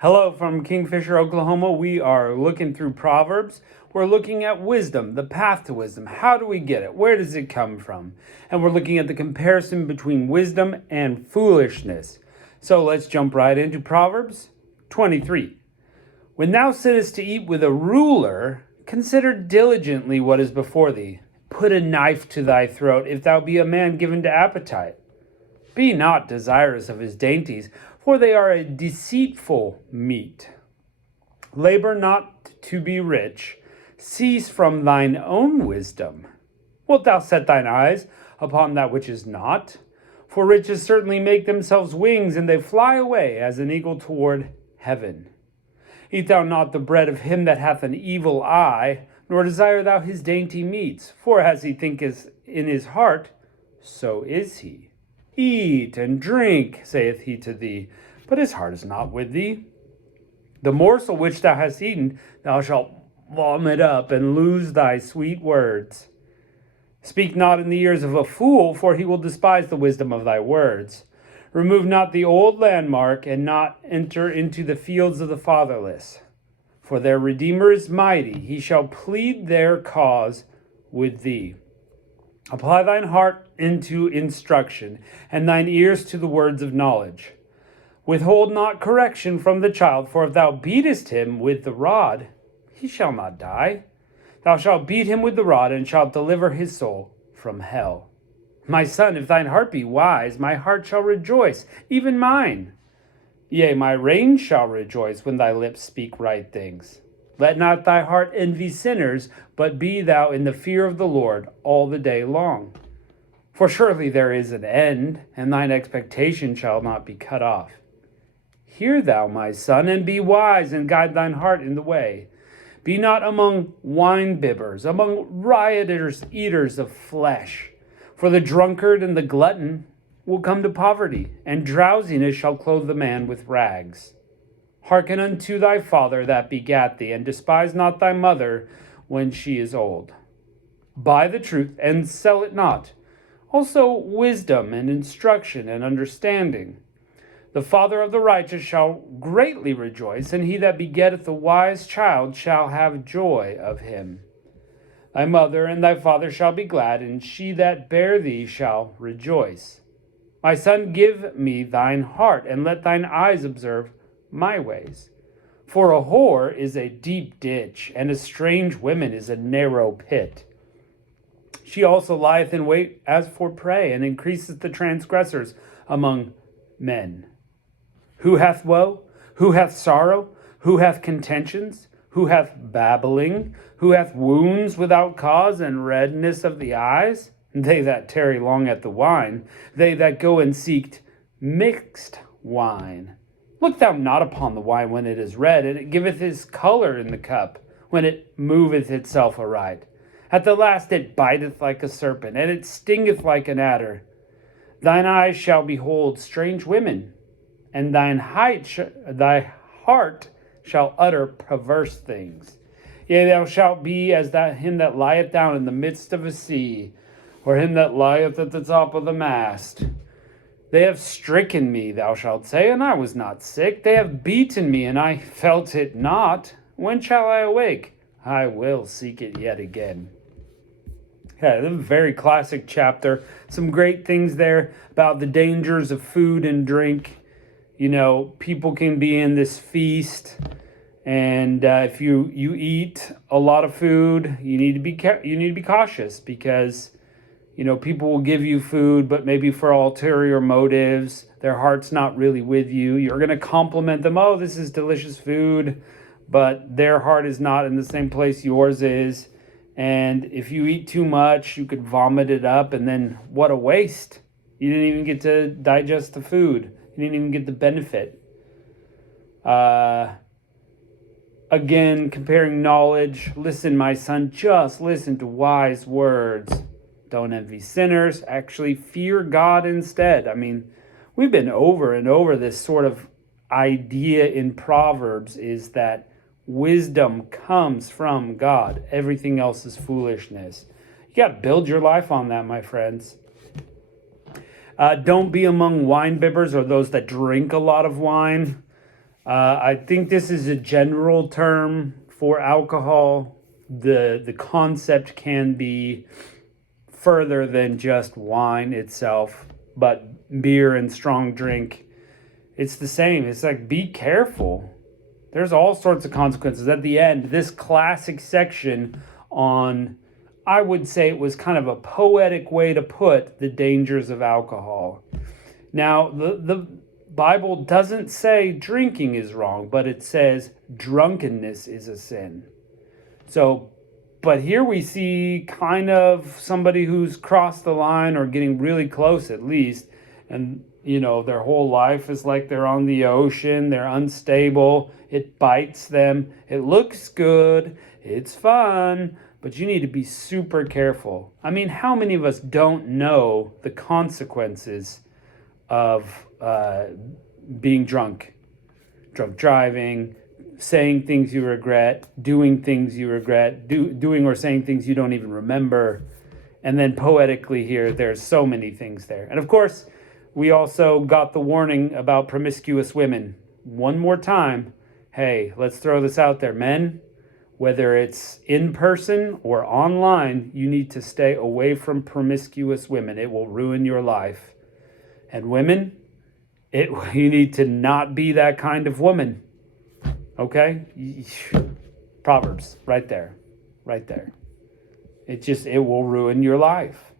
Hello from Kingfisher, Oklahoma. We are looking through Proverbs. We're looking at wisdom, the path to wisdom. How do we get it? Where does it come from? And we're looking at the comparison between wisdom and foolishness. So let's jump right into Proverbs 23. When thou sittest to eat with a ruler, consider diligently what is before thee. Put a knife to thy throat, if thou be a man given to appetite. Be not desirous of his dainties, for they are a deceitful meat. Labor not to be rich. Cease from thine own wisdom. Wilt thou set thine eyes upon that which is not? For riches certainly make themselves wings, and they fly away as an eagle toward heaven. Eat thou not the bread of him that hath an evil eye, nor desire thou his dainty meats. For as he thinketh in his heart, so is he. Eat and drink, saith he to thee, but his heart is not with thee. The morsel which thou hast eaten, thou shalt vomit up, and lose thy sweet words. Speak not in the ears of a fool, for he will despise the wisdom of thy words. Remove not the old landmark, and not enter into the fields of the fatherless. For their Redeemer is mighty, he shall plead their cause with thee. Apply thine heart into instruction, and thine ears to the words of knowledge. Withhold not correction from the child, for if thou beatest him with the rod, he shall not die. Thou shalt beat him with the rod, and shalt deliver his soul from hell. My son, if thine heart be wise, my heart shall rejoice, even mine. Yea, my reins shall rejoice when thy lips speak right things. Let not thy heart envy sinners, but be thou in the fear of the Lord all the day long. For surely there is an end, and thine expectation shall not be cut off. Hear thou, my son, and be wise, and guide thine heart in the way. Be not among wine-bibbers, among rioters, eaters of flesh. For the drunkard and the glutton will come to poverty, and drowsiness shall clothe the man with rags. Hearken unto thy father that begat thee, and despise not thy mother when she is old. Buy the truth, and sell it not. Also wisdom and instruction and understanding. The father of the righteous shall greatly rejoice, and he that begetteth a wise child shall have joy of him. Thy mother and thy father shall be glad, and she that bare thee shall rejoice. My son, give me thine heart, and let thine eyes observe my ways. For a whore is a deep ditch, and a strange woman is a narrow pit. She also lieth in wait as for prey, and increaseth the transgressors among men. Who hath woe? Who hath sorrow? Who hath contentions? Who hath babbling? Who hath wounds without cause, and redness of the eyes? They that tarry long at the wine, they that go and seek mixed wine. Look thou not upon the wine when it is red, and it giveth his color in the cup, when it moveth itself aright. At the last it biteth like a serpent, and it stingeth like an adder. Thine eyes shall behold strange women, and thy heart shall utter perverse things. Yea, thou shalt be as him that lieth down in the midst of a sea, or him that lieth at the top of the mast. They have stricken me, thou shalt say, and I was not sick. They have beaten me, and I felt it not. When shall I awake? I will seek it yet again. Yeah, this is a very classic chapter. Some great things there about the dangers of food and drink. You know, people can be in this feast, and if you eat a lot of food, you need to be cautious, because people will give you food, but maybe for ulterior motives. Their heart's not really with you. You're going to compliment them. Oh, this is delicious food, but their heart is not in the same place yours is. And if you eat too much, you could vomit it up, and then what a waste. You didn't even get to digest the food. You didn't even get the benefit. Again, comparing knowledge. Listen, my son, just listen to wise words. Don't envy sinners. Actually, fear God instead. I mean, we've been over and over this sort of idea in Proverbs, is that wisdom comes from God. Everything else is foolishness. You got to build your life on that, my friends. Don't be among wine bibbers, or those that drink a lot of wine. I think this is a general term for alcohol. The concept can be further than just wine itself, but beer and strong drink, it's the same. It's like, be careful. There's all sorts of consequences. At the end, this classic section on, I would say it was kind of a poetic way to put the dangers of alcohol. Now, the Bible doesn't say drinking is wrong, but it says drunkenness is a sin. So, but here we see kind of somebody who's crossed the line or getting really close at least. And, their whole life is like they're on the ocean. They're unstable. It bites them. It looks good. It's fun. But you need to be super careful. I mean, how many of us don't know the consequences of being drunk driving, saying things you regret, doing things you regret, doing or saying things you don't even remember. And then poetically here, there's so many things there. And of course, we also got the warning about promiscuous women. One more time, hey, let's throw this out there. Men, whether it's in person or online, you need to stay away from promiscuous women. It will ruin your life. And women, you need to not be that kind of woman. Okay? Proverbs, right there. It will ruin your life.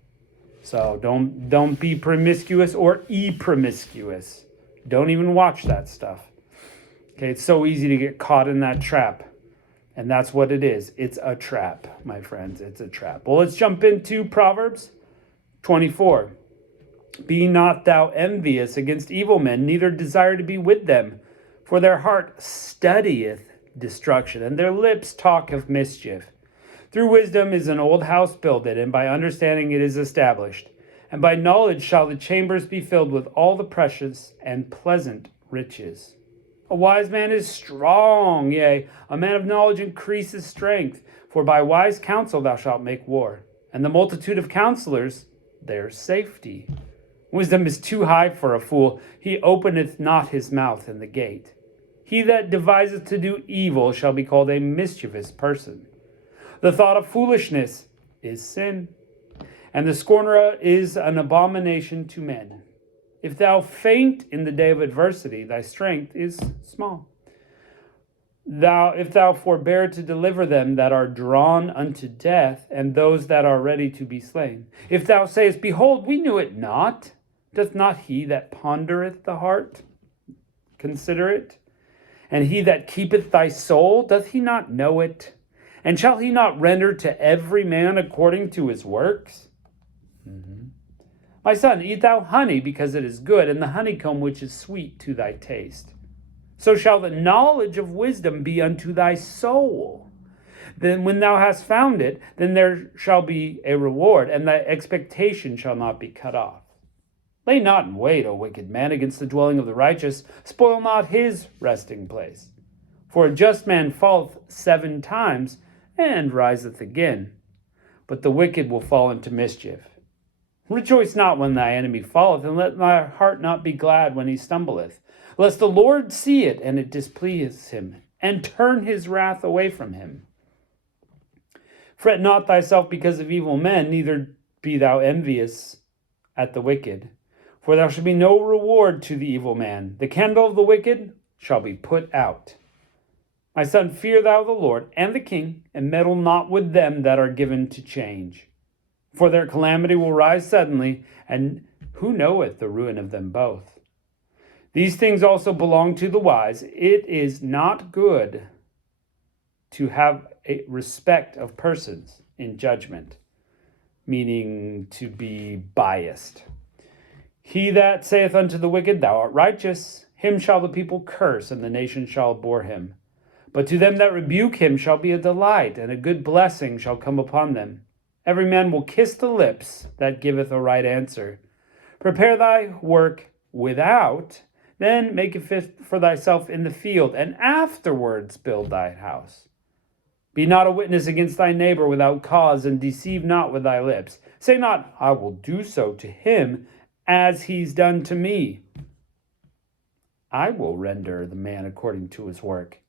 So don't be promiscuous or promiscuous. Don't even watch that stuff. Okay, it's so easy to get caught in that trap. And that's what it is. It's a trap, my friends. It's a trap. Well, let's jump into Proverbs 24. Be not thou envious against evil men, neither desire to be with them. For their heart studieth destruction, and their lips talk of mischief. Through wisdom is an old house builded, and by understanding it is established. And by knowledge shall the chambers be filled with all the precious and pleasant riches. A wise man is strong, yea, a man of knowledge increases strength. For by wise counsel thou shalt make war, and the multitude of counselors their safety. Wisdom is too high for a fool. He openeth not his mouth in the gate. He that deviseth to do evil shall be called a mischievous person. The thought of foolishness is sin, and the scorner is an abomination to men. If thou faint in the day of adversity, thy strength is small. If thou forbear to deliver them that are drawn unto death, and those that are ready to be slain. If thou sayest, behold, we knew it not, doth not he that pondereth the heart consider it? And he that keepeth thy soul, doth he not know it? And shall he not render to every man according to his works? My son, eat thou honey, because it is good, and the honeycomb which is sweet to thy taste. So shall the knowledge of wisdom be unto thy soul. Then when thou hast found it, then there shall be a reward, and thy expectation shall not be cut off. Lay not in wait, O wicked man, against the dwelling of the righteous. Spoil not his resting place. For a just man falleth 7 times, and riseth again. But the wicked will fall into mischief. Rejoice not when thy enemy falleth, and let thy heart not be glad when he stumbleth. Lest the Lord see it, and it displease him, and turn his wrath away from him. Fret not thyself because of evil men, neither be thou envious at the wicked. For there shall be no reward to the evil man. The candle of the wicked shall be put out. My son, fear thou the Lord and the king, and meddle not with them that are given to change. For their calamity will rise suddenly, and who knoweth the ruin of them both? These things also belong to the wise. It is not good to have a respect of persons in judgment, meaning to be biased. He that saith unto the wicked, thou art righteous, him shall the people curse, and the nation shall abhor him. But to them that rebuke him shall be a delight, and a good blessing shall come upon them. Every man will kiss the lips that giveth a right answer. Prepare thy work without, then make a fit for thyself in the field, and afterwards build thy house. Be not a witness against thy neighbor without cause, and deceive not with thy lips. Say not, I will do so to him as he's done to me. I will render the man according to his work.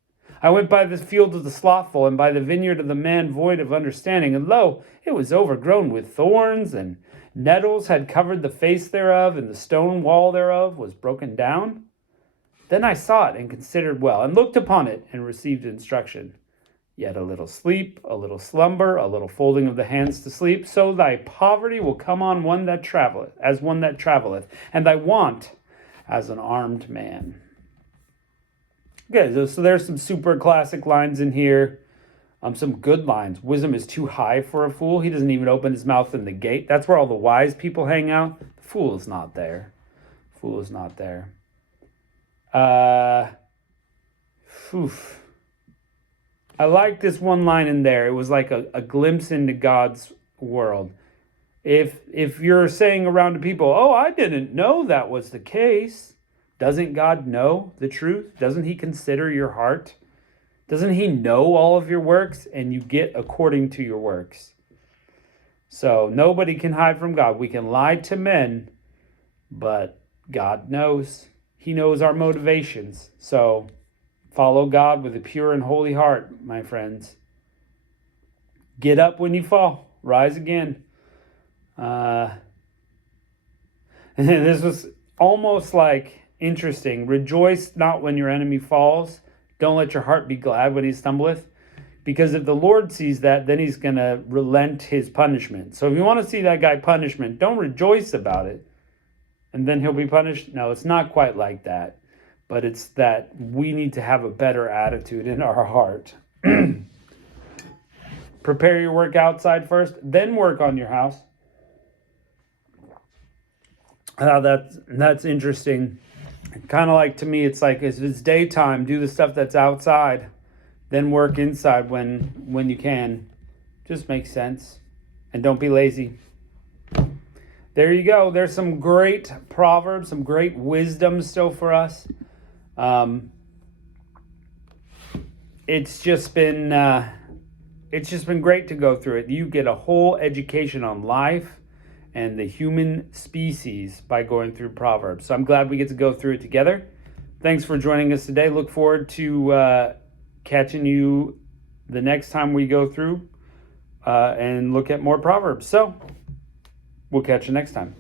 I went by the field of the slothful, and by the vineyard of the man void of understanding, and lo, it was overgrown with thorns, and nettles had covered the face thereof, and the stone wall thereof was broken down. Then I saw it, and considered well, and looked upon it, and received instruction. Yet a little sleep, a little slumber, a little folding of the hands to sleep, so thy poverty will come on one that travelleth, as one that travelleth, and thy want as an armed man. Okay, so there's some super classic lines in here. Some good lines. Wisdom is too high for a fool. He doesn't even open his mouth in the gate. That's where all the wise people hang out. The fool is not there. Fool is not there. Oof. I like this one line in there. It was like a glimpse into God's world. If you're saying around to people, oh, I didn't know that was the case. Doesn't God know the truth? Doesn't he consider your heart? Doesn't he know all of your works? And you get according to your works. So nobody can hide from God. We can lie to men, but God knows. He knows our motivations. So follow God with a pure and holy heart, my friends. Get up when you fall. Rise again. This was almost like interesting. Rejoice not when your enemy falls. Don't let your heart be glad when he stumbleth. Because if the Lord sees that, then he's going to relent his punishment. So if you want to see that guy punishment, don't rejoice about it. And then he'll be punished. No, it's not quite like that. But it's that we need to have a better attitude in our heart. Prepare your work outside first, then work on your house. That's interesting. Kind of like, to me, it's like, if it's daytime, do the stuff that's outside, then work inside when you can. Just makes sense. And don't be lazy. There you go. There's some great proverbs, some great wisdom still for us. It's just been great to go through it. You get a whole education on life and the human species by going through Proverbs. So I'm glad we get to go through it together. Thanks for joining us today. Look forward to catching you the next time we go through and look at more Proverbs. So we'll catch you next time.